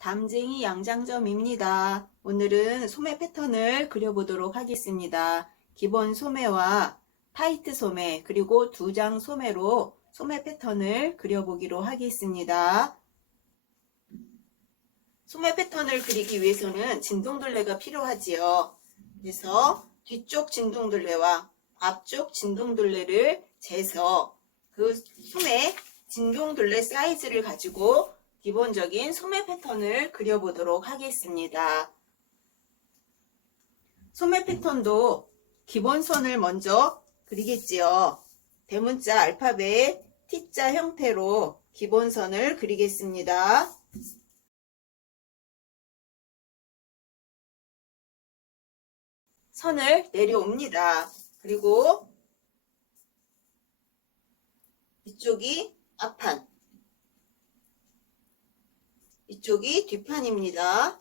담쟁이 양장점입니다. 오늘은 소매 패턴을 그려보도록 하겠습니다. 기본 소매와 타이트 소매 그리고 2장 소매로 소매 패턴을 그려보기로 하겠습니다. 소매 패턴을 그리기 위해서는 진동둘레가 필요하지요. 그래서 뒤쪽 진동둘레와 앞쪽 진동둘레를 재서 그 소매 진동둘레 사이즈를 가지고 기본적인 소매 패턴을 그려보도록 하겠습니다. 소매 패턴도 기본선을 먼저 그리겠지요. 대문자 알파벳 T자 형태로 기본선을 그리겠습니다. 선을 내려옵니다. 그리고 이쪽이 앞판, 이쪽이 뒷판입니다.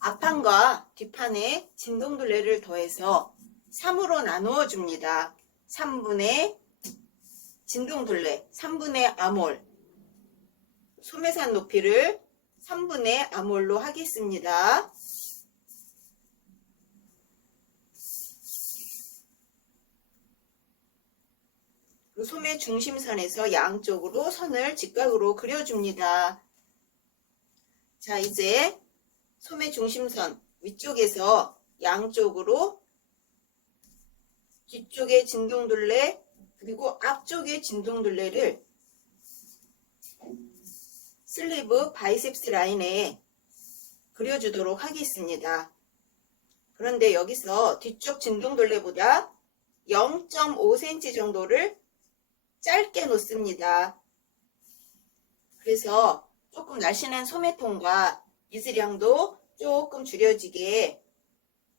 앞판과 뒷판에 진동둘레를 더해서 3으로 나누어 줍니다. 3분의 진동둘레, 3분의 아몰, 소매산 높이를 3분의 아몰로 하겠습니다. 소매 중심선에서 양쪽으로 선을 직각으로 그려줍니다. 자, 이제 소매 중심선 위쪽에서 양쪽으로 뒤쪽의 진동둘레 그리고 앞쪽의 진동둘레를 슬리브 바이셉스 라인에 그려주도록 하겠습니다. 그런데 여기서 뒤쪽 진동둘레보다 0.5cm 정도를 짧게 놓습니다. 그래서 조금 날씬한 소매통과 이슬량도 조금 줄여지게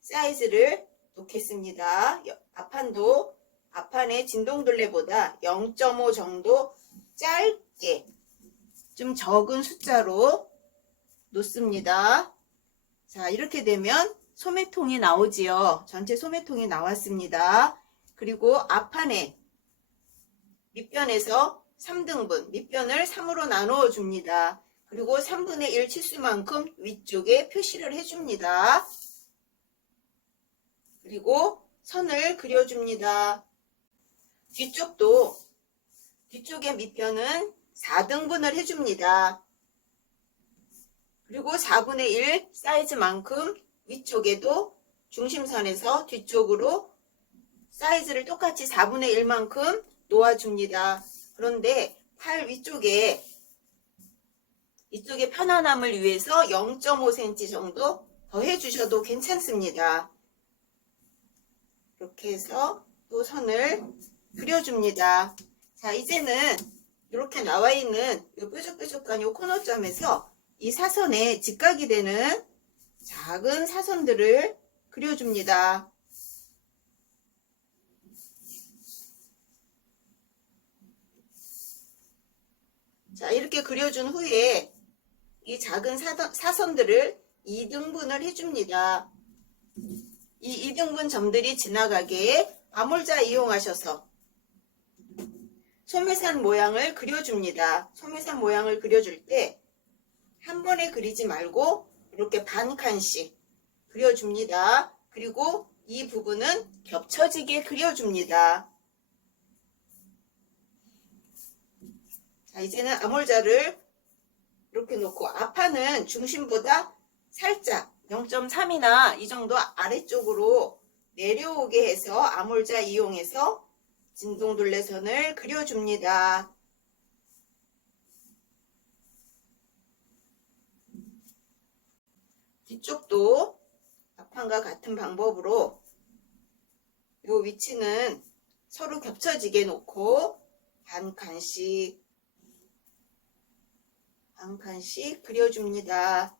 사이즈를 놓겠습니다. 앞판도 앞판의 진동둘레보다 0.5 정도 짧게 좀 적은 숫자로 놓습니다. 자, 이렇게 되면 소매통이 나오지요. 전체 소매통이 나왔습니다. 그리고 앞판에 밑변에서 3등분, 밑변을 3으로 나누어 줍니다. 그리고 3분의 1 치수만큼 위쪽에 표시를 해줍니다. 그리고 선을 그려줍니다. 뒤쪽도 뒤쪽의 밑변은 4등분을 해줍니다. 그리고 4분의 1 사이즈만큼 위쪽에도 중심선에서 뒤쪽으로 사이즈를 똑같이 4분의 1만큼 놓아줍니다. 그런데 팔 위쪽에 이쪽의 편안함을 위해서 0.5cm 정도 더 해주셔도 괜찮습니다. 이렇게 해서 또 선을 그려줍니다. 자, 이제는 이렇게 나와 있는 이 뾰족뾰족한 이 코너점에서 이 사선에 직각이 되는 작은 사선들을 그려줍니다. 자, 이렇게 그려준 후에 이 작은 사선들을 2등분을 해줍니다. 이 2등분 점들이 지나가게 아몰자 이용하셔서 소매산 모양을 그려줍니다. 소매산 모양을 그려줄 때 한 번에 그리지 말고 이렇게 반 칸씩 그려줍니다. 그리고 이 부분은 겹쳐지게 그려줍니다. 자, 이제는 아몰자를 이렇게 놓고 앞판은 중심보다 살짝 0.3이나 이 정도 아래쪽으로 내려오게 해서 아몰자 이용해서 진동둘레선을 그려줍니다. 뒤쪽도 앞판과 같은 방법으로 이 위치는 서로 겹쳐지게 놓고 한 칸씩 그려줍니다.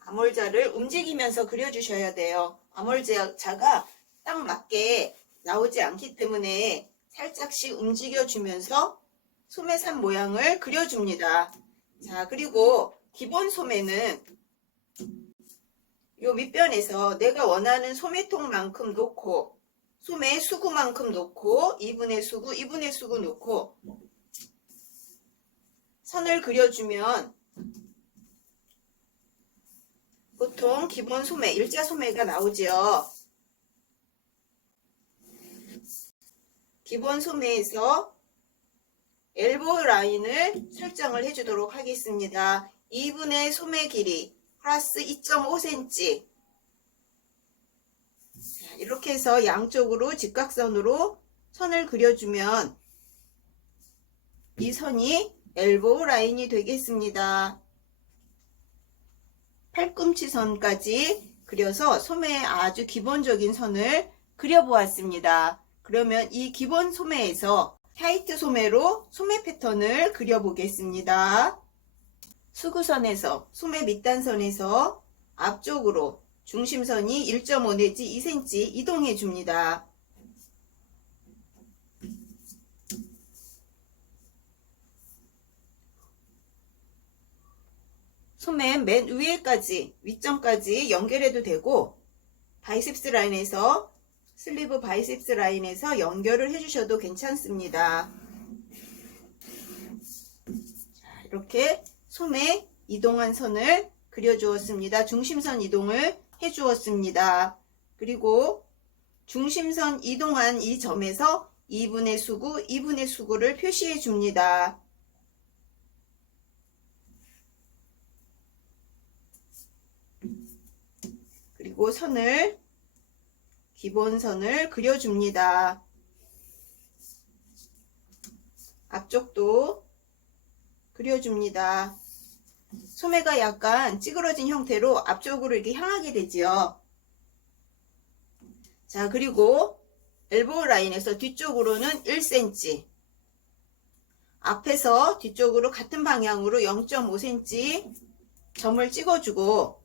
아몰자를 움직이면서 그려주셔야 돼요. 아몰자가 딱 맞게 나오지 않기 때문에 살짝씩 움직여주면서 소매산 모양을 그려줍니다. 자, 그리고 기본 소매는 요 밑변에서 내가 원하는 소매통만큼 놓고 소매 수구만큼 놓고 2분의 수구, 2분의 수구 놓고 선을 그려주면 보통 기본 소매, 일자 소매가 나오죠. 기본 소매에서 엘보 라인을 설정을 해주도록 하겠습니다. 2분의 소매 길이 플러스 2.5cm. 이렇게 해서 양쪽으로 직각선으로 선을 그려주면 이 선이 엘보 라인이 되겠습니다. 팔꿈치 선까지 그려서 소매의 아주 기본적인 선을 그려보았습니다. 그러면 이 기본 소매에서 타이트 소매로 소매 패턴을 그려보겠습니다. 수구선에서 소매 밑단선에서 앞쪽으로 중심선이 1.5 내지 2cm 이동해 줍니다. 소매 맨 위에까지 윗점까지 연결해도 되고 바이셉스 라인에서 슬리브 바이셉스 라인에서 연결을 해주셔도 괜찮습니다. 자, 이렇게 소매 이동한 선을 그려주었습니다. 중심선 이동을 해주었습니다. 그리고 중심선 이동한 이 점에서 2분의 수구, 2분의 수구를 표시해 줍니다. 그리고 선을 기본선을 그려줍니다. 앞쪽도 그려줍니다. 소매가 약간 찌그러진 형태로 앞쪽으로 이렇게 향하게 되지요. 자, 그리고 엘보 라인에서 뒤쪽으로는 1cm, 앞에서 뒤쪽으로 같은 방향으로 0.5cm 점을 찍어주고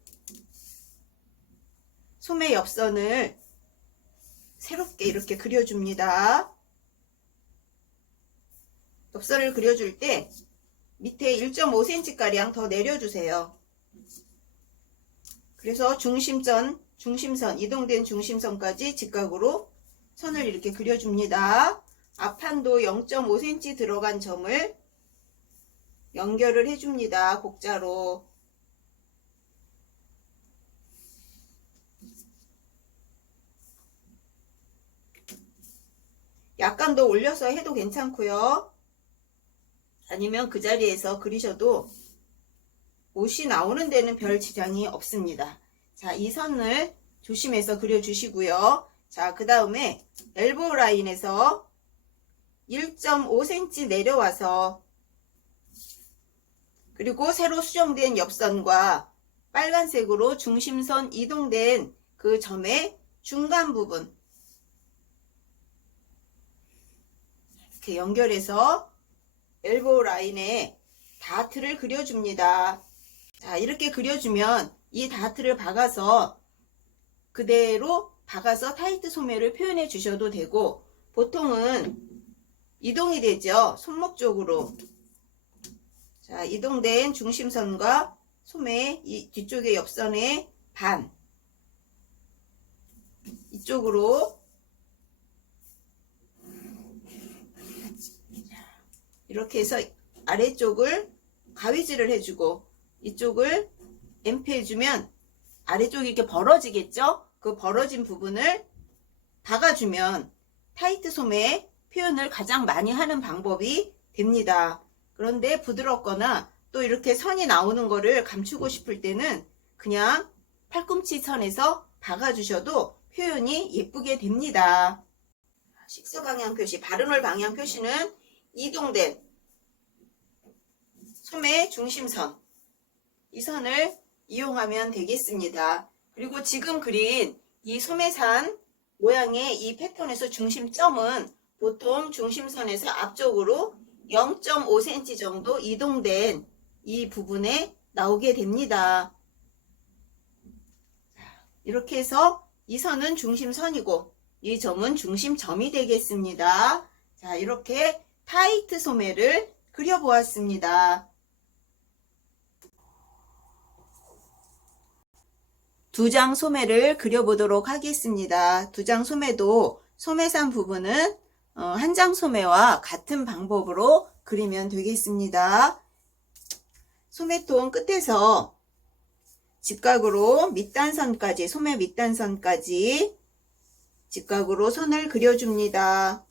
소매 옆선을 새롭게 이렇게 그려줍니다. 옆선을 그려줄 때 밑에 1.5cm 가량 더 내려주세요. 그래서 중심선 이동된 중심선까지 직각으로 선을 이렇게 그려줍니다. 앞판도 0.5cm 들어간 점을 연결을 해줍니다. 곡자로. 약간 더 올려서 해도 괜찮고요. 아니면 그 자리에서 그리셔도 옷이 나오는 데는 별 지장이 없습니다. 자, 이 선을 조심해서 그려주시고요. 자, 그 다음에 엘보 라인에서 1.5cm 내려와서 그리고 새로 수정된 옆선과 빨간색으로 중심선 이동된 그 점의 중간 부분 이렇게 연결해서 엘보 라인에 다트를 그려줍니다. 자, 이렇게 그려주면 이 다트를 박아서 그대로 박아서 타이트 소매를 표현해 주셔도 되고 보통은 이동이 되죠. 손목 쪽으로. 자, 이동된 중심선과 소매 이 뒤쪽의 옆선의 반 이쪽으로 이렇게 해서 아래쪽을 가위질을 해주고 이쪽을 엠프 해주면 아래쪽이 이렇게 벌어지겠죠? 그 벌어진 부분을 박아주면 타이트 소매 표현을 가장 많이 하는 방법이 됩니다. 그런데 부드럽거나 또 이렇게 선이 나오는 거를 감추고 싶을 때는 그냥 팔꿈치 선에서 박아주셔도 표현이 예쁘게 됩니다. 식서 방향 표시, 바른홀 방향 표시는 이동된 소매 중심선 이 선을 이용하면 되겠습니다. 그리고 지금 그린 이 소매산 모양의 이 패턴에서 중심점은 보통 중심선에서 앞쪽으로 0.5cm 정도 이동된 이 부분에 나오게 됩니다. 이렇게 해서 이 선은 중심선이고 이 점은 중심점이 되겠습니다. 자, 이렇게 타이트 소매를 그려보았습니다. 두 장 소매를 그려보도록 하겠습니다. 두 장 소매도 소매산 부분은 한장 소매와 같은 방법으로 그리면 되겠습니다. 소매통 끝에서 직각으로 밑단선까지, 소매 밑단선까지 직각으로 선을 그려줍니다.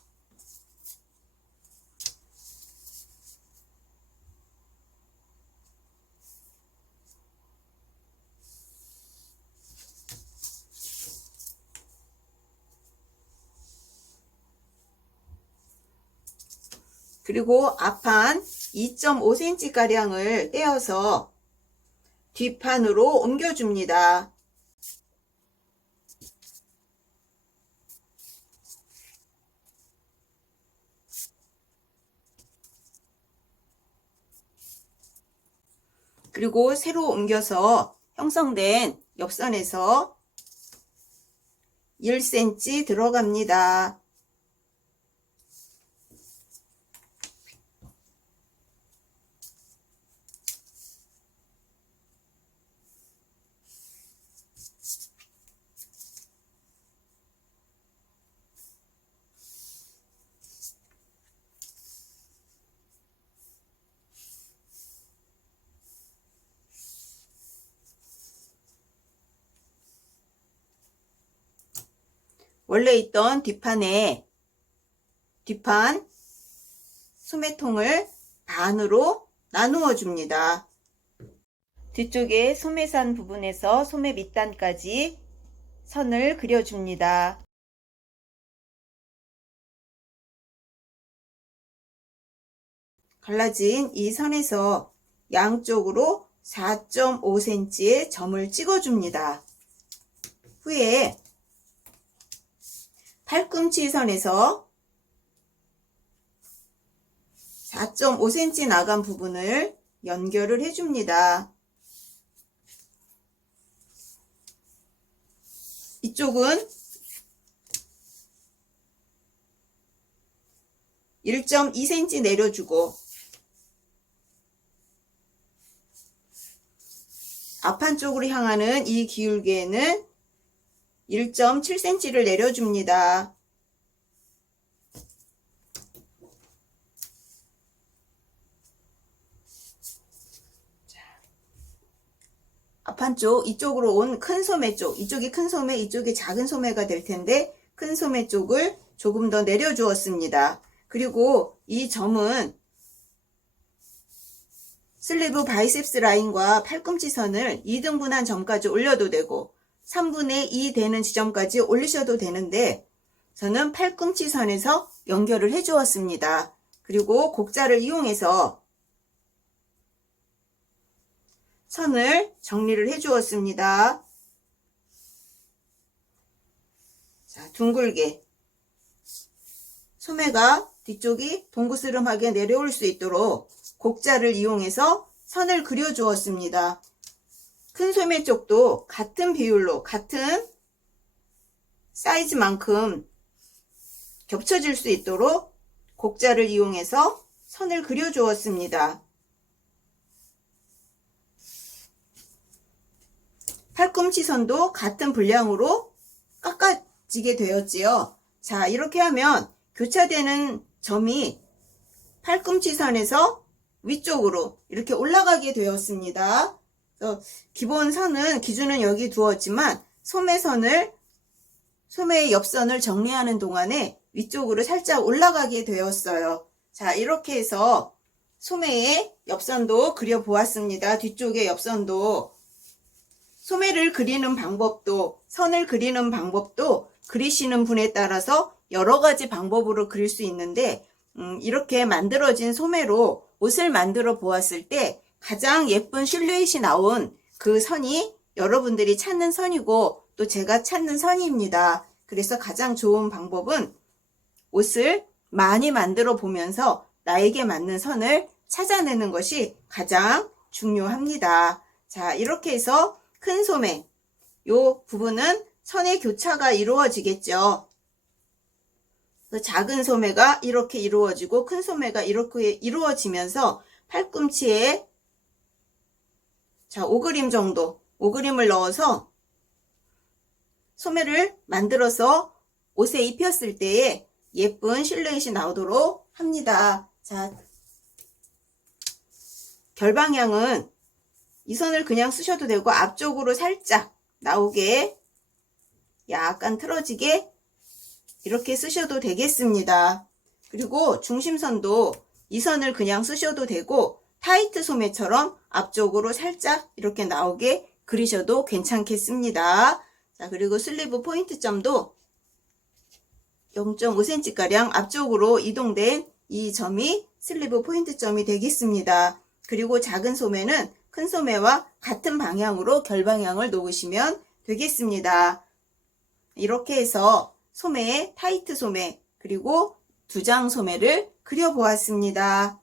그리고 앞판 2.5cm 가량을 떼어서 뒷판으로 옮겨줍니다. 그리고 세로 옮겨서 형성된 옆선에서 1cm 들어갑니다. 원래 있던 뒷판 소매통을 반으로 나누어 줍니다. 뒤쪽에 소매산 부분에서 소매 밑단까지 선을 그려줍니다. 갈라진 이 선에서 양쪽으로 4.5cm의 점을 찍어줍니다. 후에 팔꿈치 선에서 4.5cm 나간 부분을 연결을 해줍니다. 이쪽은 1.2cm 내려주고 앞판 쪽으로 향하는 이 기울기에는 1.7cm를 내려줍니다. 앞판 쪽 이쪽으로 온 큰 소매 쪽, 이쪽이 큰 소매, 이쪽이 작은 소매가 될 텐데 큰 소매 쪽을 조금 더 내려주었습니다. 그리고 이 점은 슬리브 바이셉스 라인과 팔꿈치 선을 2등분한 점까지 올려도 되고 3분의 2 되는 지점까지 올리셔도 되는데 저는 팔꿈치 선에서 연결을 해 주었습니다. 그리고 곡자를 이용해서 선을 정리를 해 주었습니다. 자, 둥글게 소매가 뒤쪽이 동그스름하게 내려올 수 있도록 곡자를 이용해서 선을 그려 주었습니다. 큰 소매 쪽도 같은 비율로 같은 사이즈만큼 겹쳐질 수 있도록 곡자를 이용해서 선을 그려 주었습니다. 팔꿈치 선도 같은 분량으로 깎아지게 되었지요. 자, 이렇게 하면 교차되는 점이 팔꿈치 선에서 위쪽으로 이렇게 올라가게 되었습니다. 기본 선은 기준은 여기 두었지만 소매의 옆선을 정리하는 동안에 위쪽으로 살짝 올라가게 되었어요. 자, 이렇게 해서 소매의 옆선도 그려 보았습니다. 뒤쪽의 옆선도 소매를 그리는 방법도 선을 그리는 방법도 그리시는 분에 따라서 여러 가지 방법으로 그릴 수 있는데 이렇게 만들어진 소매로 옷을 만들어 보았을 때 가장 예쁜 실루엣이 나온 그 선이 여러분들이 찾는 선이고 또 제가 찾는 선입니다. 그래서 가장 좋은 방법은 옷을 많이 만들어 보면서 나에게 맞는 선을 찾아내는 것이 가장 중요합니다. 자, 이렇게 해서 큰 소매, 요 부분은 선의 교차가 이루어지겠죠. 작은 소매가 이렇게 이루어지고 큰 소매가 이렇게 이루어지면서 팔꿈치에 자, 5그림 정도, 5그림을 넣어서 소매를 만들어서 옷에 입혔을 때에 예쁜 실루엣이 나오도록 합니다. 자, 결방향은 이 선을 그냥 쓰셔도 되고 앞쪽으로 살짝 나오게 약간 틀어지게 이렇게 쓰셔도 되겠습니다. 그리고 중심선도 이 선을 그냥 쓰셔도 되고 타이트 소매처럼 앞쪽으로 살짝 이렇게 나오게 그리셔도 괜찮겠습니다. 자, 그리고 슬리브 포인트점도 0.5cm 가량 앞쪽으로 이동된 이 점이 슬리브 포인트점이 되겠습니다. 그리고 작은 소매는 큰 소매와 같은 방향으로 결방향을 놓으시면 되겠습니다. 이렇게 해서 소매에 타이트 소매 그리고 두장 소매를 그려보았습니다.